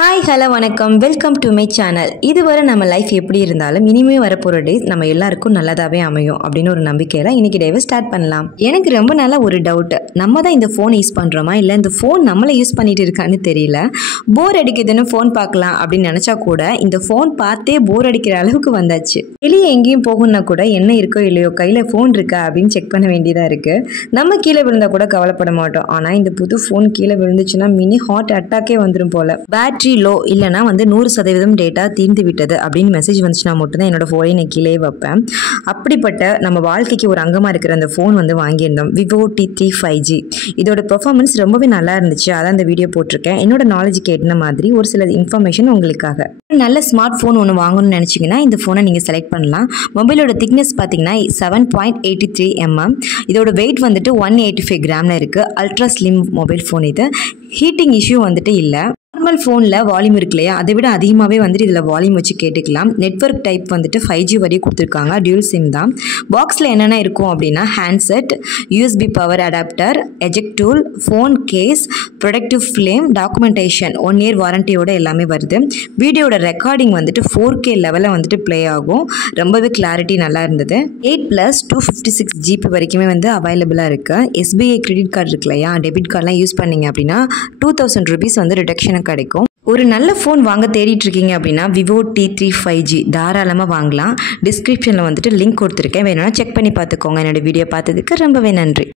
Hi hello வணக்கம் welcome to my channel. இதுவரை நம்ம லைஃப் எப்படி இருந்தாலும் இனிமே வரப்போகிற டேஸ் நம்ம எல்லாருக்கும் நல்லதாகவே அமையும் அப்படின்னு ஒரு நம்பிக்கையில் இன்றைக்கி டேவை ஸ்டார்ட் பண்ணலாம். எனக்கு ரொம்ப நாளா ஒரு டவுட்டு, நம்ம தான் இந்த ஃபோன் யூஸ் பண்ணுறோமா இல்லை இந்த ஃபோன் நம்மளை யூஸ் பண்ணிட்டு இருக்கான்னு தெரியல. போர் அடிக்குதுன்னு ஃபோன் பார்க்கலாம் அப்படின்னு நினச்சா கூட இந்த ஃபோன் பார்த்தே போர் அடிக்கிற அளவுக்கு வந்தாச்சு. வெளியே எங்கேயும் போகணுன்னா கூட என்ன இருக்கோ இல்லையோ கையில் ஃபோன் இருக்கா அப்படின்னு செக் பண்ண வேண்டியதாக இருக்குது. நம்ம கீழே விழுந்தால் கூட கவலைப்பட மாட்டோம். ஆனால் இந்த புது ஃபோன் கீழே விழுந்துச்சுன்னா மினி ஹார்ட் அட்டாக்கே வந்துடும் போல். பேட்டரி லோ இல்லைனா 100% டேட்டா தீர்ந்து விட்டது அப்படின்னு மெசேஜ் வந்துச்சுன்னா மட்டும்தான் என்னோட ஃபோனை நான் கீழே வைப்பேன். அப்படிப்பட்ட நம்ம வாழ்க்கைக்கு ஒரு அங்கமாக இருக்கிற அந்த ஃபோன் வாங்கியிருந்தோம், விவோ T3 5G. இதோட பெர்ஃபார்மன்ஸ் ரொம்பவே நல்லா இருந்துச்சு, அதான் இந்த வீடியோ போட்டிருக்கேன். என்னோட நாலேஜுக்கு ஏற்ற மாதிரி ஒரு சில இன்ஃபர்மேஷன் உங்களுக்காக. நல்ல ஸ்மார்ட் ஃபோன் ஒன்று வாங்கணும்னு நினச்சிங்கன்னா இந்த ஃபோனை நீங்கள் செலக்ட் பண்ணலாம். மொபைலோட திக்னஸ் பார்த்தீங்கன்னா 7.83 mm. இதோட வெயிட் 185 கிராமில் இருக்குது. Ultra slim mobile phone. இது ஹீட்டிங் இஷ்யூ இல்லை. நார்மல் ஃபோனில் வால்யூம் இருக்கு இல்லையா, அதை விட அதிகமாகவே இதில் வால்யூம் வச்சு கேட்டுக்கலாம். நெட்வொர்க் டைப் 5G வரையும் கொடுத்துருக்காங்க. டியூல் சிம் தான். பாக்ஸில் என்னென்ன இருக்கும் அப்படின்னா handset, USB power adapter, eject tool, phone case, protective film, documentation, 1 year வாரண்டியோட எல்லாமே வருது. வீடியோட ரெக்கார்டிங் 4K லெவலில் ப்ளே ஆகும். ரொம்பவே கிளாரிட்டி நல்லா இருந்தது. 8+ 256 GB வரைக்குமே அவைலபிளாக இருக்குது. SBI கிரெடிட் கார்டு இருக்கு இல்லையா, டெபிட் கார்டெலாம் யூஸ் பண்ணிங்க அப்படின்னா 2000 rupees ரிடக்ஷன் கிடைக்கும். ஒரு நல்ல ஃபோன் வாங்க தேடிட்டு இருக்கீங்க அப்படின்னா விவோ T3 5G தாராளமாக வாங்கலாம். டிஸ்கிரிப்ஷனில் லிங்க் கொடுத்துருக்கேன், வேணும்னா செக் பண்ணி பார்த்துக்கோங்க. என்னோட வீடியோ பார்த்ததுக்கு ரொம்பவே நன்றி.